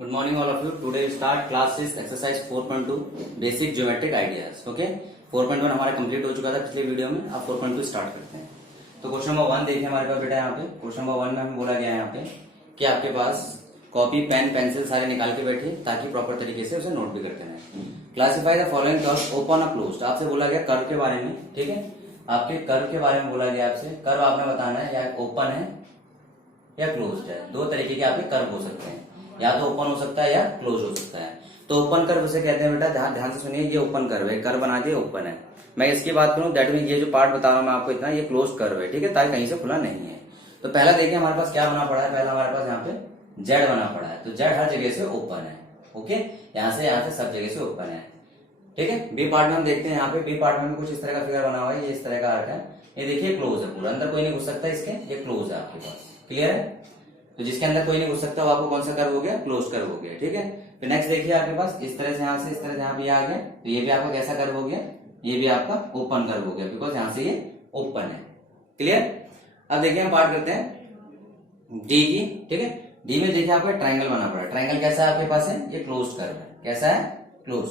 Good morning all of you. Today we start class 6 exercise 4.2 basic geometric ideas. Okay? 4.1 हमारा complete हो चुका था पिछले वीडियो में. अब 4.2 स्टार्ट करते हैं. तो क्वेश्चन नंबर 1 देखिए हमारे पास बेटा यहाँ पे. क्वेश्चन नंबर 1 में हमें बोला गया है यहाँ पे कि आपके पास कॉपी पेन पेंसिल सारे निकाल के बैठिए ताकि प्रॉपर तरीके से उसे नोट भी करते रहें. Classify the following curve open और क्लोज्ड. आपसे बोला गया कर्व के बारे में. ठीक है, आपके कर्व के बारे में बोला गया आपसे. कर्व आपने बताना है या ओपन है या क्लोज्ड है. दो तरीके के आपके कर्व हो सकते हैं, या तो ओपन हो सकता है या क्लोज हो सकता है. तो ओपन कर्व उसे कहते हैं बेटा. ध्यान से सुनिए, ये ओपन कर्व है. कर्व बना के ओपन है. मैं इसकी बात करूं दैट मीन ये जो पार्ट बता रहा हूं मैं आपको इतना, ये क्लोज कर्व है. ठीक है, ताकि कहीं से खुला नहीं है. तो पहला देखिए हमारे पास क्या बना पड़ा है. पहला हमारे पास यहाँ पे जेड बना पड़ा है. तो जेड हर जगह से ओपन है. ओके, यहाँ से सब जगह से ओपन है. ठीक है, बी पार्ट में हम देखते हैं. यहाँ पे बी पार्ट में कुछ इस तरह का फिगर बना हुआ है. ये इस तरह का आर्क है. ये देखिए क्लोज है पूरा, अंदर कोई नहीं घुस सकता इसके. ये क्लोज है आपके पास. क्लियर है. तो जिसके अंदर कोई नहीं घुस सकता वो आपको कौन सा कर्व हो गया, क्लोज कर्व हो गया. ठीक है, फिर नेक्स्ट देखिए आपके पास इस तरह से यहाँ से इस तरह से यहाँ पे आ गया. तो ये भी आपका कैसा कर्व हो गया, ये भी आपका ओपन कर्व हो गया, बिकॉज यहाँ से ये ओपन है. क्लियर. अब देखिए हम बात करते हैं डी की. ठीक है, डी में देखिए आपका ट्राइंगल बना पड़ा है. ट्राइंगल कैसा है आपके पास है, ये क्लोज कर्व है. कैसा है, क्लोज.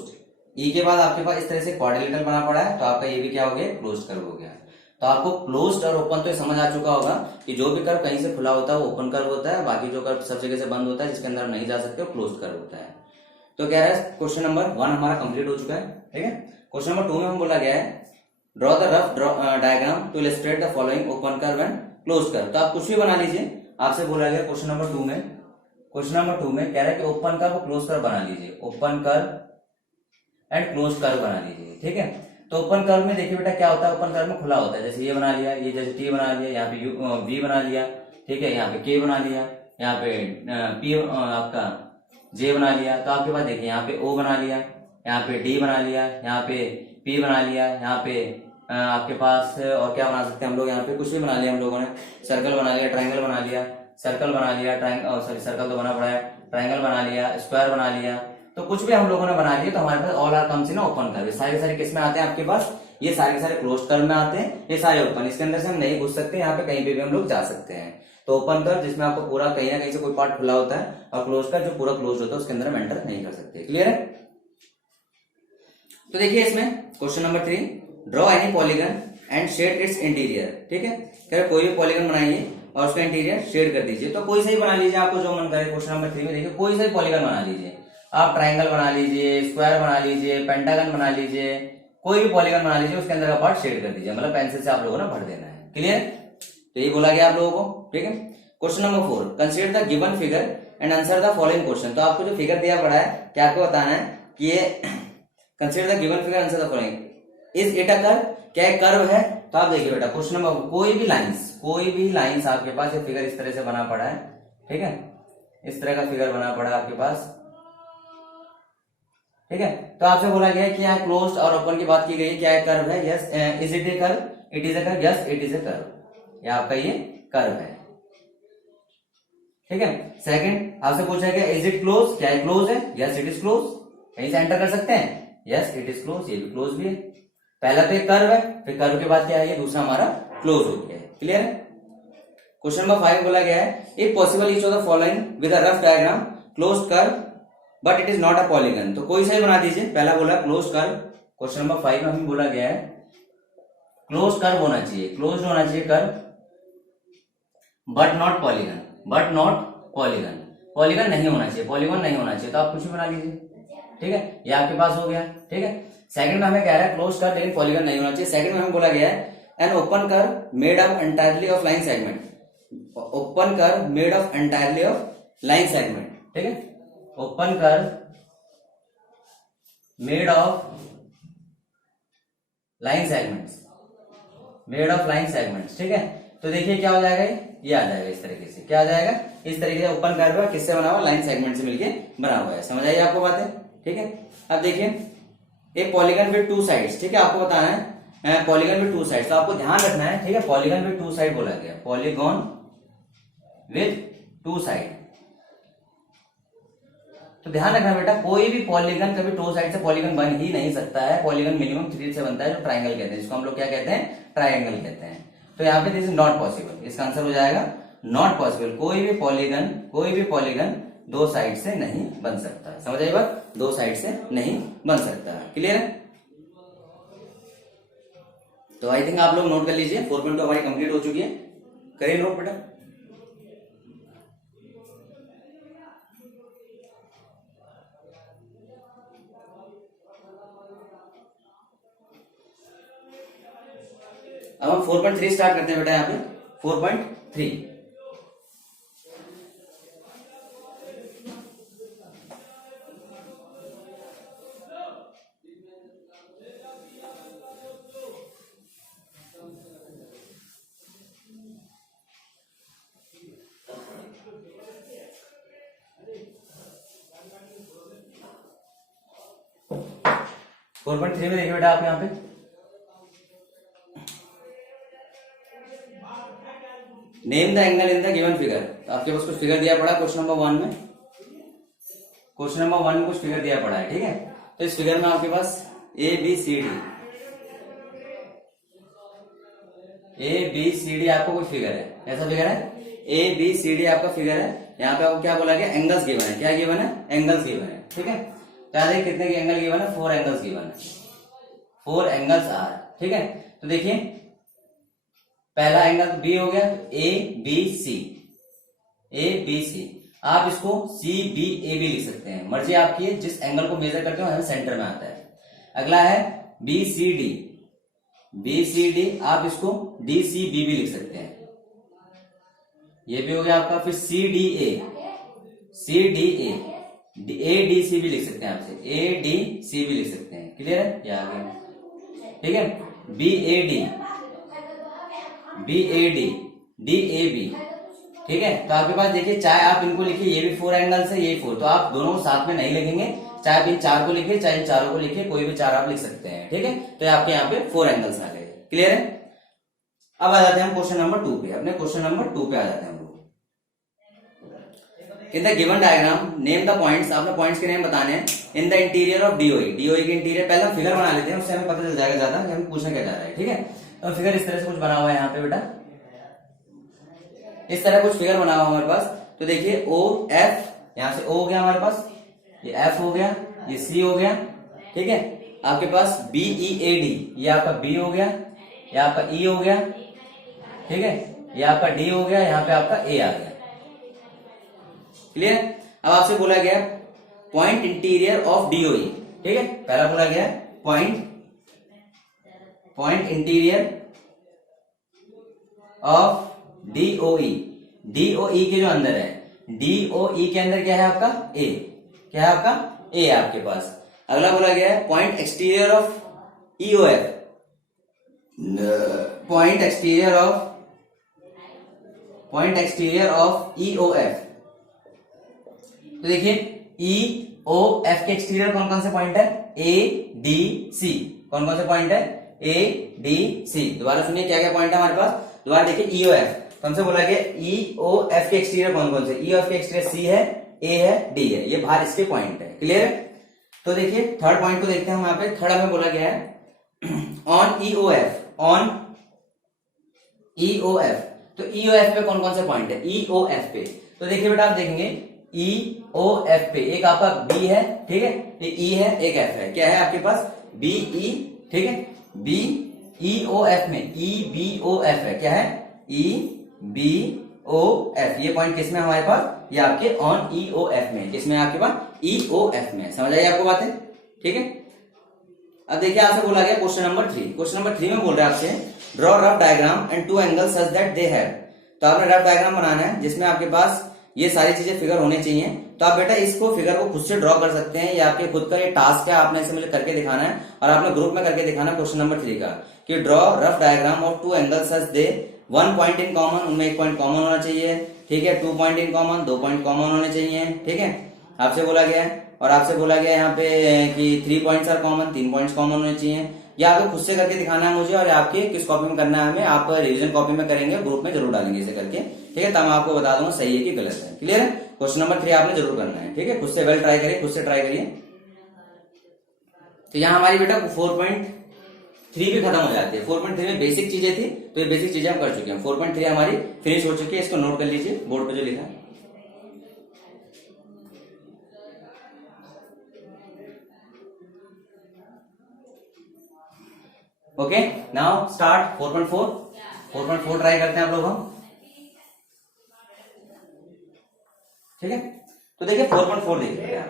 ई के बाद आपके पास इस तरह से क्वाड्रिलेटरल बना पड़ा है. तो आपका ये भी क्या हो गया, क्लोज कर्व हो गया. तो आपको क्लोज्ड और ओपन तो समझ आ चुका होगा कि जो भी कर्व कहीं से खुला होता है वो ओपन कर्व होता है. बाकी जो कर्व सब जगह से बंद होता है जिसके अंदर हम नहीं जा सकते वो क्लोज्ड कर्व होता है. तो क्या है, क्वेश्चन नंबर 1 हमारा कंप्लीट हो चुका है. ठीक है, क्वेश्चन नंबर 2 में हम बोला गया है draw the rough diagram to illustrate the following open curve and close curve. तो आप कुछ भी बना लीजिए. आपसे बोला गया क्वेश्चन नंबर 2 में, क्वेश्चन नंबर 2 में कह रहा है कि ओपन कर्व क्लोज कर्व बना लीजिए. Open curve and close curve बना लीजिए. ठीक है, तो ओपन कर्व में देखिए बेटा क्या होता है, ओपन कर्व में खुला होता है. जैसे ये बना लिया, ये जैसे टी बना लिया, यहाँ पे वी बना लिया. ठीक है, यहाँ पे के बना लिया, यहाँ पे पी आपका जे बना लिया. तो आपके पास देखिए यहाँ पे ओ बना लिया, यहाँ पे डी बना लिया, यहाँ पे पी बना लिया, यहाँ पे आपके पास और क्या बना सकते हैं हम लोग, यहाँ पे कुछ भी बना लिया हम लोगों ने. सर्कल बना लिया, ट्राइंगल बना लिया, सर्कल बना लिया, सॉरी सर्कल तो बना पड़ा है, ट्राइंगल बना लिया, स्क्वायर बना लिया. तो कुछ भी हम लोगों ने बना लिया. तो हमारे पास all are comes in open curve. सारे किस में आते हैं आपके पास, ये सारे क्लोज कर्व में आते हैं. ये सारे ओपन, इसके अंदर से हम नहीं घुस सकते. यहाँ पे कहीं पे भी हम लोग जा सकते हैं. तो ओपन कर्व जिसमें आपको पूरा कहीं ना कहीं से कोई पार्ट खुला होता है, और क्लोज कर्व जो पूरा क्लोज होता है उसके अंदर हम एंटर नहीं कर सकते. क्लियर है. तो देखिए इसमें question number 3, draw any polygon and shade its interior. ठीक है, कह कोई भी पॉलीगन बनाइए और उसका इंटीरियर शेड कर दीजिए. तो कोई सा ही बना लीजिए, आपको जो मन करे. क्वेश्चन नंबर 3 में देखिए कोई सा ही पॉलीगन बना लीजिए. आप ट्राइंगल बना लीजिए, स्क्वायर बना लीजिए, पेंटागन बना लीजिए, कोई भी पॉलीगन बना लीजिए. उसके अंदर का पार्ट शेड कर दीजिए, मतलब पेंसिल से आप लोगों ने भर देना है. क्लियर. तो ये बोला गया आप लोगों को. ठीक है, question number 4, consider the given figure and answer the following question. तो आपको जो फिगर दिया पड़ा है, क्या आपको बताना है कि ये consider the given figure answer the following. Is it a curve, क्या एक कर्व है. तो आप देखिए बेटा क्वेश्चन नंबर, कोई भी लाइंस आपके पास, ये फिगर इस तरह से बना पड़ा है. ठीक है, इस तरह का फिगर बना पड़ा है आपके पास. ठीक है, तो आपसे बोला गया है कि यहाँ क्लोज्ड और ओपन की बात की गई. क्या है, कर्व है. Yes. Is it A curve, it is a curve. Yes it is a curve. यह आपका ये कर्व है. ठीक है, सेकंड आपसे पूछा गया इज इट क्लोज, क्या है क्लोज है. Yes it is close. कहीं से एंटर कर सकते हैं. Yes it is close. ये भी क्लोज भी है. पहला तो एक कर्व है, फिर कर्व के बाद क्या है, ये दूसरा हमारा क्लोज हो गया है. क्लियर है. क्वेश्चन नंबर 5 बोला गया है if possible each of the following with a rough diagram close curve but it is not a polygon. तो कोई सा ही बना दीजिए. पहला बोला क्लोज कर्व. क्वेश्चन नंबर 5 में हमें बोला गया है क्लोज कर्व होना चाहिए, क्लोज होना चाहिए curve, but not polygon. But not polygon, polygon नहीं होना चाहिए, पॉलीगन नहीं होना चाहिए. तो आप कुछ भी बना लीजिए. ठीक है, ये आपके पास हो गया. ठीक है, सेकंड में हमें कह रहा है क्लोज कर्व लेकिन पॉलीगन नहीं होना चाहिए. सेकंड में हमें बोला गया है an open curve made up entirely of line segment. Open curve made of entirely of line segment. ठीक है, open curve made of line segments, made of line segments. ठीक है, तो देखिए क्या हो जाएगा, ये आ जाएगा इस तरीके से. क्या आ जाएगा, इस तरीके से ओपन कर्व किससे बना हुआ, लाइन सेगमेंट से मिलके बना हुआ है. समझ आइए आपको बातें. ठीक है, अब देखिए एक पॉलीगन विद 2 साइड्स. ठीक है, आपको बताना है पॉलीगन विद 2 साइड्स. तो आपको ध्यान रखना है. ठीक है, पॉलीगन विद 2 साइड बोला गया, पॉलीगॉन विद 2 साइड. तो ध्यान रखना बेटा, कोई भी पॉलीगन कभी 2 साइड से पॉलीगन बन ही नहीं सकता है. पॉलीगन मिनिमम 3 से बनता है, जो ट्राइंगल कहते हैं, जिसको हम लोग क्या कहते हैं, ट्राइंगल कहते हैं. तो यहाँ पे दिस इज नॉट पॉसिबल. इसका आंसर हो जाएगा नॉट पॉसिबल. कोई भी पॉलीगन दो साइड से नहीं बन सकता। समझ आई बात? दो साइड से नहीं बन सकता। क्लियर है? तो आई थिंक आप लोग नोट कर लीजिए। 4.2 हमारी कंप्लीट हो चुकी है। करिए नोट बेटा। अब हम 4.3 स्टार्ट करते हैं बेटा। यहाँ पे 4.3 4.3 में देखिए बेटा आप यहाँ पे name the angle in the given figure. तो आपके पास कुछ फिगर दिया पड़ा क्वेश्चन नंबर 1 में। क्वेश्चन नंबर 1 में कुछ फिगर दिया पड़ा है, ठीक है। तो इस फिगर में आपके पास ए बी सी डी आपको कुछ फिगर है। ऐसा फिगर है ए बी सी डी आपका फिगर है। यहाँ पे आपको क्या बोला गया? एंगल्स गिवन है। क्या गिवन है? एंगल्स गिवन है, ठीक है। तो देखिए कितने के एंगल गिवन है? 4 एंगल्स गिवन है। 4 एंगल्स आर, ठीक है। तो देखिए पहला एंगल बी हो गया, ए बी सी। आप इसको सी बी ए बी लिख सकते हैं, मर्जी आपकी है। जिस एंगल को मेजर करते हो हमें सेंटर में आता है। अगला है बी सी डी, आप इसको डी सी बी भी लिख सकते हैं। ये भी हो गया आपका। फिर सी डी ए डी सी भी लिख सकते हैं आपसे, ए डी सी भी लिख सकते हैं। क्लियर है? ये आ गया, ठीक है। B A D D A B, ठीक है। तो आपके पास देखिए चाहे आप इनको लिखिए, ये भी 4 एंगल्स है, ये 4, तो आप दोनों को साथ में नहीं लिखेंगे। चाहे आप इन 4 को लिखिए, चाहे इन चारों को लिखिए, कोई भी 4 आप लिख सकते हैं, ठीक है। तो आपके यहाँ पे 4 एंगल्स आ गए। क्लियर है? अब आ जाते हैं हम क्वेश्चन नंबर 2 पे। अपने क्वेश्चन नंबर 2 पे आ जाते हैं हम लोग। In the given diagram name the points. आपने पॉइंट्स के नेम बताने हैं। In the interior of DOE के इंटीरियर। पहले हम फिगर बना लेते हैं, उससे हमें पता चल जाएगा ज्यादा कि हमें पूछना क्या जा रहा है, ठीक है। तो फिगर इस तरह से कुछ बना हुआ है यहाँ पे बेटा, इस तरह कुछ फिगर बना हुआ हमारे पास। तो देखिए ओ एफ, यहां से ओ हो गया हमारे पास, ये एफ हो गया, ये सी हो गया, ठीक है। आपके पास बी ई ए डी, ये आपका बी हो गया, ये आपका ई हो गया, ठीक है। ये आपका डी हो गया, यहाँ पे आपका ए आ गया। क्लियर? अब आपसे बोला गया पॉइंट इंटीरियर ऑफ डीओई, ठीक है। पहला बोला गया पॉइंट इंटीरियर ऑफ डीओई के जो अंदर है, डीओई के अंदर क्या है आपका? ए। क्या है आपका? ए है आपके पास। अगला बोला गया है point exterior of EOF, point exterior of EOF. तो देखिए ईओएफ के एक्सटीरियर कौन कौन से पॉइंट है? A D C. कौन कौन से पॉइंट है? A D C. दोबारा सुनिए क्या क्या पॉइंट है हमारे पास। दोबारा देखिए ईओएफ, तो हमसे बोला गया ईओएफ के एक्सटीरियर कौन कौन से? ईओएफ के एक्सटीरियर सी है, ए है, डी है, ये बाहर इसके पॉइंट है। क्लियर है? तो देखिए थर्ड पॉइंट को देखते हैं हम यहाँ पे। थर्ड हमें बोला गया है ऑन ईओएफ, तो ईओएफ पे कौन कौन से पॉइंट है? ईओएफ पे तो देखिए बेटा आप देखेंगे ईओएफ पे एक आपका बी है, ठीक है, एक ई है, एक एफ है। क्या है आपके पास? बी ई, ठीक है। बी ईओएफ में ई बी ओ एफ है। क्या है? E B O F. ये पॉइंट किसमें हमारे पास? ये आपके ऑन ईओएफ में। किसमें आपके पास? ईओएफ में। समझ आई आपको बातें? ठीक है। अब देखिए आपसे बोला गया क्वेश्चन नंबर 3। क्वेश्चन नंबर 3 में बोल रहा है आपसे draw rough diagram and two angle such that they have. तो आपने रफ डायग्राम बनाना है जिसमें आपके पास ये सारी चीजें फिगर होने चाहिए। तो आप बेटा इसको फिगर को खुद से ड्रॉ कर सकते हैं, ये आपके खुद का ये टास्क है। आपने इसे मुझे करके दिखाना है और आपने ग्रुप में करके दिखाना क्वेश्चन नंबर 3 का कि draw rough diagram of two angle such they one point in common, उनमें एक पॉइंट कॉमन होना चाहिए, ठीक है। 2 point in common, 2 point common होने चाहिए, ठीक है। आपसे बोला गया है और आपसे बोला गया यहाँ पे कि 3 points are common, 3 points common होने चाहिए। ये आपको खुद से करके दिखाना है मुझे, और आपके किस कॉपी में करना है हमें, आप रिवीजन कॉपी में करेंगे, ग्रुप में जरूर डालेंगे इसे करके, ठीक है। तब मैं आपको बता दूंगा सही है कि गलत है। क्लियर है? क्वेश्चन नंबर 3 आपने जरूर करना है, ठीक है। खुद से वेल ट्राई करिए, खुद से ट्राई करिए। तो यहाँ हमारी बेटा 4.3 भी खत्म हो जाती है। 4.3 में बेसिक चीजें थी, तो ये बेसिक चीजें हम कर चुके हैं। 4.3 हमारी फिनिश हो चुकी है। इसको नोट कर लीजिए बोर्ड पे जो लिखा है। Okay, now start 4.4। 4.4 ट्राई करते हैं आप लोग हम, ठीक है। तो देखिए 4.4 देखिए,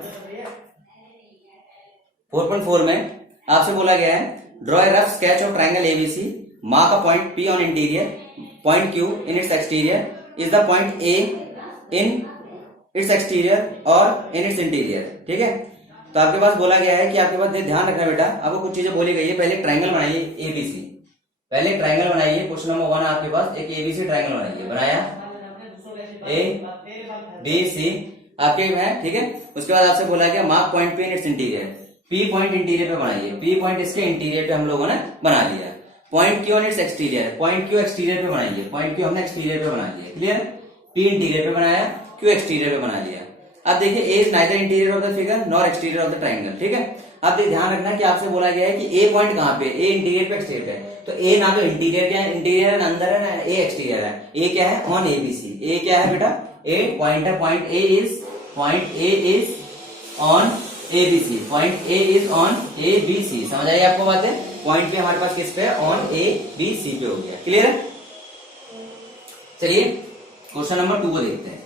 4.4 में आपसे बोला गया है draw a rough sketch of triangle ABC, mark a point P on interior, point Q in its exterior, is the point A in its exterior और इन इट्स इंटीरियर, ठीक है। तो आपके पास बोला गया है कि आपके पास ध्यान रखना बेटा, आपको कुछ चीजें बोली गई है। पहले ट्राइंगल बनाइए एबीसी, पहले ट्राइंगल बनाइए। क्वेश्चन नंबर 1 आपके पास एक एबीसी ट्राइंगल बनाइए, बनाया ए बी सी आपके है, ठीक है। उसके बाद आपसे बोला गया mark point P in its interior, P point interior पे बनाइए, पी पॉइंट इसके इंटीरियर पे हम लोगों ने बना लिया। Point Q in its exterior, point Q exterior पे बनाइए, पॉइंट क्यू हमने एक्सटीरियर पे बना लिया, क्लियर। पी इंटीरियर पे बनाया, क्यू एक्सटीरियर पे बना लिया। अब देखिए A is neither interior of the figure nor exterior of the triangle, ठीक है। अब देखिए ध्यान रखना कि आपसे बोला गया है कि ए पॉइंट कहाँ पे, ए इंटीरियर पे एक्सटीरियर पे, तो ए ना तो इंटीरियर क्या है, इंटीरियर है ना अंदर है ना ए एक्सटीरियर है। ए क्या है, ऑन एबीसी, ए क्या है बेटा, ए पॉइंट है, point A is on ABC, point A is on ABC, समझ आई आपको बात है। पॉइंट पे हमारे पास किस पे है, ऑन एबीसी पे हो गया, क्लियर है। चलिए क्वेश्चन नंबर 2 को देखते हैं।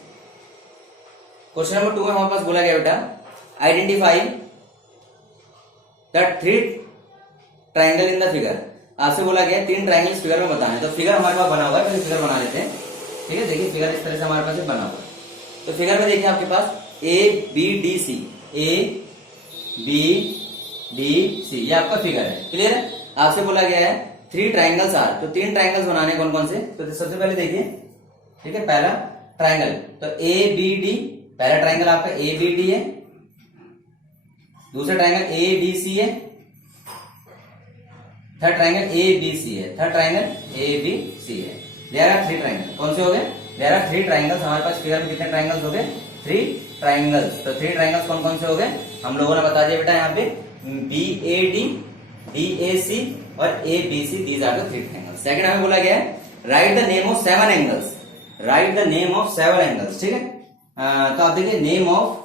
क्वेश्चन नंबर 2 में हमारे पास बोला गया बेटा identify the 3 triangle in the figure. आपसे बोला गया 3 ट्राइंगल फिगर में बताना है। तो फिगर हमारे पास बना हुआ है, पहले फिगर बना लेते हैं, ठीक है। देखिए फिगर इस तरह से हमारे पास बना हुआ है। तो फिगर में देखिए आपके पास A B D C, A B D C, ये आपका फिगर है, क्लियर है। आपसे बोला गया है 3 ट्राइंगल्स आर, तो 3 ट्राइंगल्स बनाने कौन कौन से। तो सबसे पहले देखिए, ठीक है, पहला ट्राइंगल तो ए बी डी, पहला ट्राइंगल आपका ए बी डी है, दूसरा ट्राइंगल ए बी सी है, third triangle A B C है, third triangle A B C है। देयर आर 3 ट्राइंगल, कौन से हो गए, देयर आर 3 ट्राइंगल्स। हमारे पास फिगर में कितने ट्राइंगल्स हो गए, 3 ट्राइंगल्स। तो 3 ट्राइंगल्स कौन कौन से हो गए, हम लोगों ने बता दिया बेटा, यहाँ पे B A D, D A C और A B C, these are the 3 triangles. Second हमें बोला गया है right the name of 7 angles, right the name of 7 angles, ठीक है। तो आप देखिए नेम ऑफ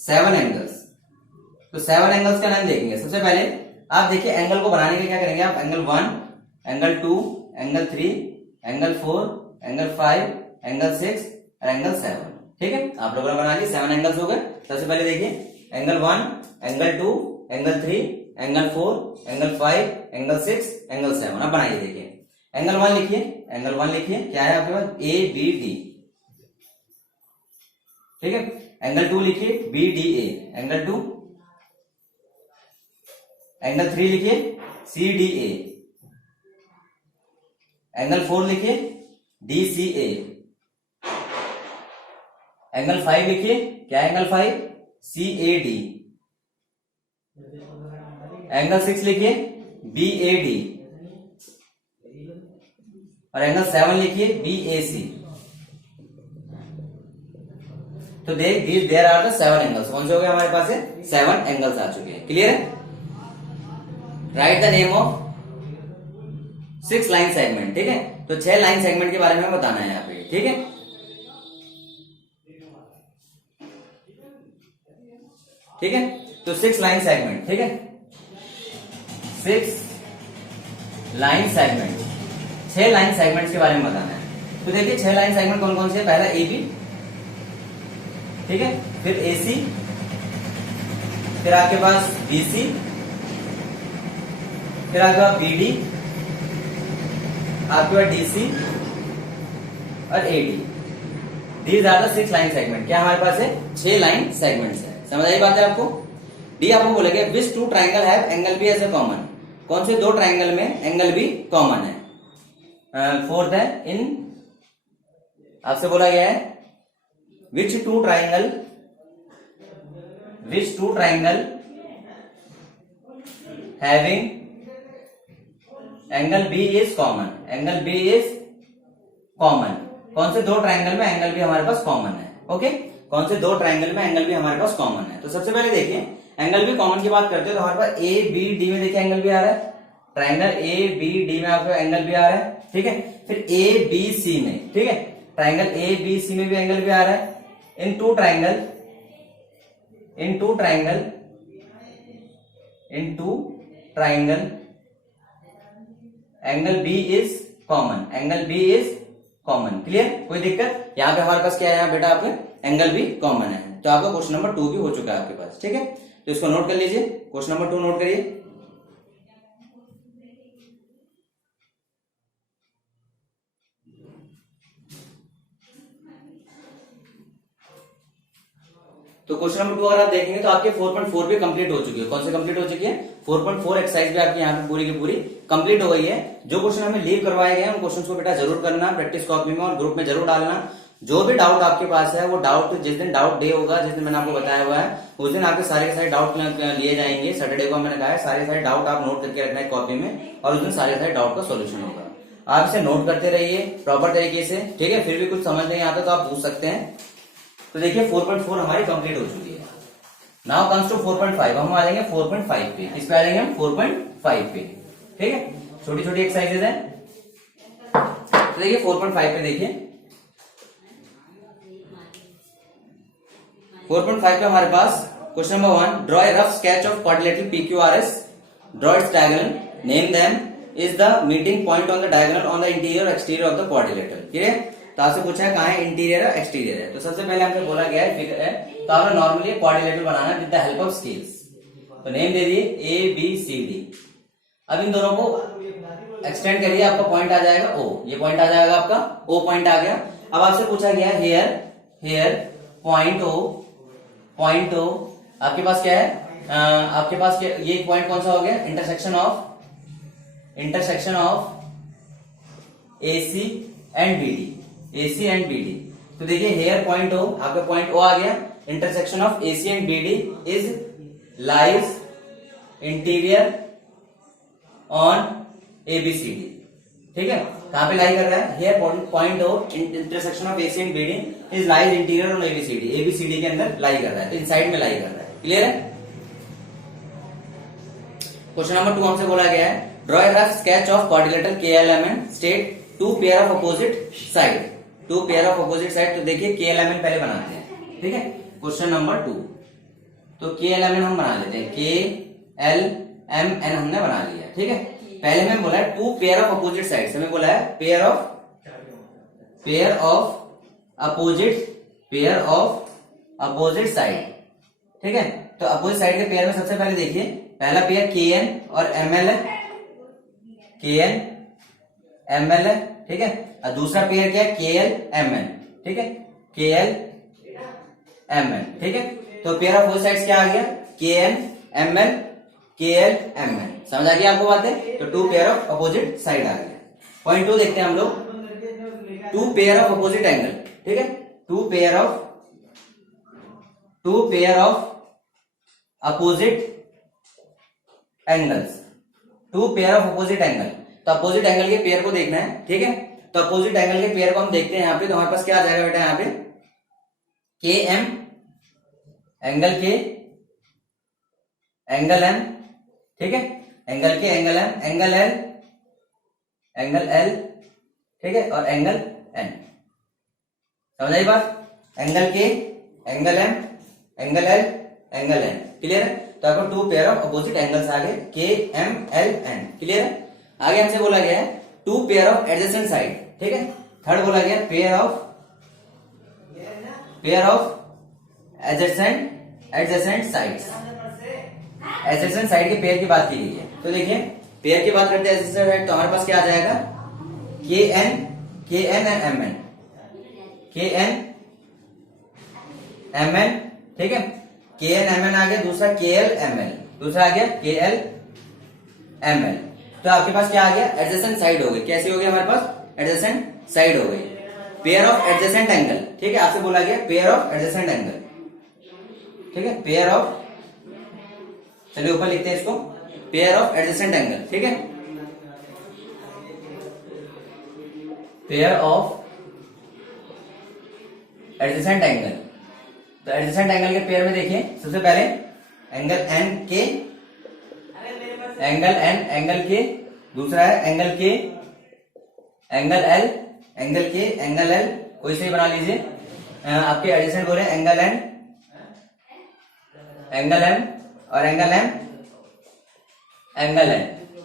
7 एंगल्स, तो 7 एंगल्स का नाम देखेंगे। सबसे पहले आप देखिए एंगल को बनाने के लिए क्या करेंगे आप, angle 1, angle 2, angle 3, angle 4, angle 5, angle 6 और एंगल 7, ठीक है। आप लोगों ने बना लिए 7 एंगल्स हो गए। सबसे पहले देखिए angle 1, angle 2, angle 3, angle 4, angle 5, angle 6, angle 7। अब बनाइए, देखिए एंगल 1 लिखिए, एंगल 1 लिखिए, क्या है आपके पास ए बी डी, ठीक है। एंगल 2 लिखिए B D A, angle 2, angle 3 लिखिए सी डी ए, एंगल 4 लिखिए डी सी ए, एंगल 5 लिखिए, क्या है angle 5 C A D, angle 6 लिखिए बी ए डी और एंगल 7 लिखिए बी ए सी। तो देख these there are the 7 angles, कौन से हो गए हमारे पास है 7 एंगल्स आ चुके हैं, क्लियर है। Right the name of 6 line segment, ठीक है। तो 6 लाइन सेगमेंट के बारे में बताना है यहाँ पे, ठीक है। ठीक है, तो 6 लाइन सेगमेंट, ठीक है, 6 लाइन सेगमेंट, 6 लाइन सेगमेंट्स के बारे में बताना है। तो देखिए 6 लाइन सेगमेंट कौन कौन से है, पहला ए बी, ठीक है, फिर ए सी, फिर आपके पास बी सी, फिर आपके पास बी डी, आपके पास डी सी और A D. These are the 6 line segment. क्या हमारे पास है 6 लाइन सेगमेंट्स है, समझ आई बात है आपको। डी आपको बोलेगा which 2 triangle have angle B as a common, कौन से 2 ट्राइंगल में एंगल बी कॉमन है। फोर्थ है इन, आपसे बोला गया है which two triangle having angle B is common, angle B is common, कौन से 2 ट्राइंगल में एंगल बी हमारे पास कॉमन है, ओके। कौन से 2 ट्राइंगल में एंगल बी हमारे पास कॉमन है। तो सबसे पहले देखिए एंगल बी कॉमन की बात करते हैं तो हमारे पास ए बी डी में देखिए एंगल बी आ रहा है, ट्राइंगल ए बी डी में आपको एंगल भी आ रहा है, ठीक है। फिर ए बी सी में, ठीक है, ट्राइंगल ए बी सी में भी एंगल भी आ रहा है। In two triangle angle B is common, angle B is common. Clear, कोई दिक्कत? यहाँ पे हमारे पास क्या है यहाँ बेटा, आपके एंगल भी कॉमन है। तो आपका क्वेश्चन नंबर 2 भी हो चुका है आपके पास। ठीक है, तो इसको नोट कर लीजिए, क्वेश्चन नंबर 2 नोट करिए। तो क्वेश्चन नंबर 2 अगर आप देखेंगे तो आपके 4.4 भी कंप्लीट हो चुकी है। कौन से कंप्लीट हो चुकी है? 4.4 एक्सरसाइज भी आपकी यहाँ पे पूरी की पूरी कंप्लीट हो गई है। जो क्वेश्चन हमें लीव करवाए गए हैं उन क्वेश्चन को बेटा जरूर करना, प्रैक्टिस कॉपी में और ग्रुप में जरूर डालना। जो भी डाउट आपके पास है वो डाउट जिस दिन डाउट डे होगा, जिस दिन मैंने आपको बताया हुआ है, उस दिन आपके सारे के सारे डाउट लिए जाएंगे। सैटरडे को मैंने कहा है सारे सारे डाउट आप नोट करके रखना है कॉपी में, और उस दिन सारे सारे डाउट का सोल्यूशन होगा। आप इसे नोट करते रहिए प्रॉपर तरीके से। ठीक है, फिर भी कुछ समझ नहीं आता तो आप पूछ सकते हैं। तो देखिए 4.4 हमारी कंप्लीट हो चुकी है। Now comes to 4.5। हम आ जाएंगे 4.5 पे। किस पे आ जाएंगे हम? 4.5 पे। ठीक है, छोटी छोटी एक्सरसाइजेज है। तो देखिए 4.5 पे देखिए 4.5 पे हमारे पास question number 1, draw a rough sketch of quadrilateral PQRS, draw its diagonal, name them, is the meeting point on the diagonal on the interior exterior of the quadrilateral. ठीक है, तो आपसे पूछा है कहाँ है इंटीरियर और एक्सटीरियर है। तो सबसे पहले हमसे बोला गया है फिगर है, तो आपने नॉर्मली क्वाड्रिलेटरल बनाना है with the help of scales. तो नेम दे दिए ABCD। अब इन दोनों को एक्सटेंड करिए, आपका पॉइंट आ जाएगा O। ये पॉइंट आ जाएगा आपका O पॉइंट आ गया। अब आपसे पूछा गया हेयर पॉइंट O आपके पास क्या है? आपके पास क्या, ये पॉइंट कौन सा हो गया? Intersection of AC and BD। तो देखिए हेयर पॉइंट O, आपका पॉइंट O आ गया। Intersection of AC and BD is lies interior on ABCD। ठीक है, कहां पे लाई कर रहा है? Here point O intersection of AC and BD is lies interior on ABCD के अंदर लाई कर रहा है, तो इनसाइड में लाई कर रहा है। क्लियर है? क्वेश्चन नंबर 2 हमसे बोला गया है, draw a rough sketch of quadrilateral KLMN, state two pair of opposite side. तो देखिए KLMN पहले बनाते हैं। ठीक है, क्वेश्चन नंबर 2, तो KLMN हम बना लेते हैं। KLMN हमने बना लिया। ठीक है, पहले में बोला है two pair of opposite side, हमें बोला है पेयर ऑफ अपोजिट साइड। ठीक है, तो अपोजिट साइड के पेयर में सबसे पहले देखिए पहला पेयर KN और ML है, KN-ML है। ठीक है, और दूसरा पेयर क्या है? KL-MN। ठीक है, KL-MN। ठीक है, तो पेयर ऑफ साइड्स क्या आ गया? KN-ML, KL-MN। समझ आ गया आपको बातें? तो two pair of opposite side आ गया। पॉइंट 2 देखते हैं हम लोग, two pair of opposite angle. ठीक है, two pair of opposite angles, two pair of opposite angle. तो अपोजिट एंगल के पेयर को देखना है। ठीक है, तो अपोजिट एंगल के पेयर को हम देखते हैं यहाँ पे। तो हमारे पास क्या आ जाएगा बेटा यहाँ पे? KM angle K angle M। ठीक है, angle K angle M, angle L। ठीक है, और एंगल N। समझ आई बात? Angle K angle M angle L angle N। Clear है? तो आपको two pair of opposite angles आ गए, KMLN। क्लियर है? आगे हमसे बोला गया है two pair of adjacent side. ठीक है, थर्ड बोला गया pair of adjacent sides. Adjacent side के पेयर की बात की गई है। तो देखिए पेयर की बात करते हैं एडजेसेंट साइड, तो हमारे पास क्या आ जाएगा? KN and MN, KN-MN। ठीक है, KN-MN आ गया, दूसरा KL-ML, दूसरा आ गया KL-ML। तो आपके पास क्या आ गया? एडजेसेंट साइड हो गई। कैसी हो गई हमारे पास? एडजेसेंट साइड हो गई। Pair of adjacent angle. ठीक है, आपसे बोला गया पेयर ऑफ एडजेसेंट एंगल। ठीक है, पेयर ऑफ, चलिए ऊपर लिखते हैं इसको, पेयर ऑफ एडजेसेंट एंगल। ठीक है, पेयर ऑफ एडजेसेंट एंगल। तो एडजेसेंट एंगल के पेयर में देखिए सबसे पहले एंगल N के एंगल के, दूसरा है angle K angle L, angle L कोई से बना लीजिए। आपके एडजेसेंट बोले एंगल N एंगल M और angle M angle N।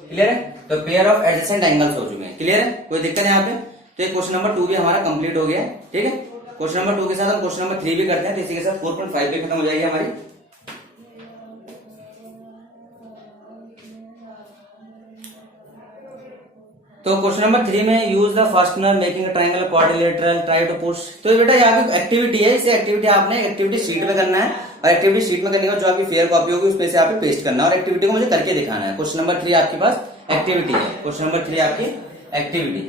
Clear है? तो पेयर ऑफ एडजेसेंट एंगल्स हो चुके हैं। क्लियर है, कोई दिक्कत है यहाँ पे? तो ये क्वेश्चन नंबर 2 भी हमारा कंप्लीट हो गया है। ठीक है, क्वेश्चन नंबर 2 के साथ हम क्वेश्चन नंबर 3 भी करते हैं, तो इसी के साथ 4.5 भी खत्म हो जाएगी हमारी। तो क्वेश्चन नंबर 3 में use the fastener making a triangle quadrilateral try to push. तो बेटा यहाँ की एक्टिविटी है, इसे एक्टिविटी आपने एक्टिविटी शीट में करना है, और एक्टिविटी शीट में करने के बाद जो आपकी फेयर कॉपी होगी उसमें से आपको पेस्ट करना है, और एक्टिविटी को मुझे करके दिखाना है। क्वेश्चन नंबर 3 आपके पास एक्टिविटी है, क्वेश्चन नंबर 3 आपकी activity,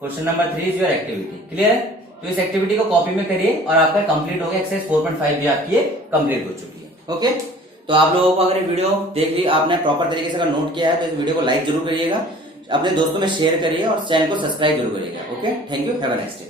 question number 3 is your activity. Clear है, तो इस एक्टिविटी को कॉपी में करिए और आपका कंप्लीट हो गया। एक्सरसाइज 4.5 भी आपकी कंप्लीट हो चुकी है। ओके, तो आप लोगों को अगर वीडियो देख ली आपने प्रॉपर तरीके से अगर नोट किया है तो इस वीडियो को लाइक जरूर करिएगा, अपने दोस्तों में शेयर करिए और चैनल को सब्सक्राइब जरूर करिएगा। Okay, thank you, have a nice day.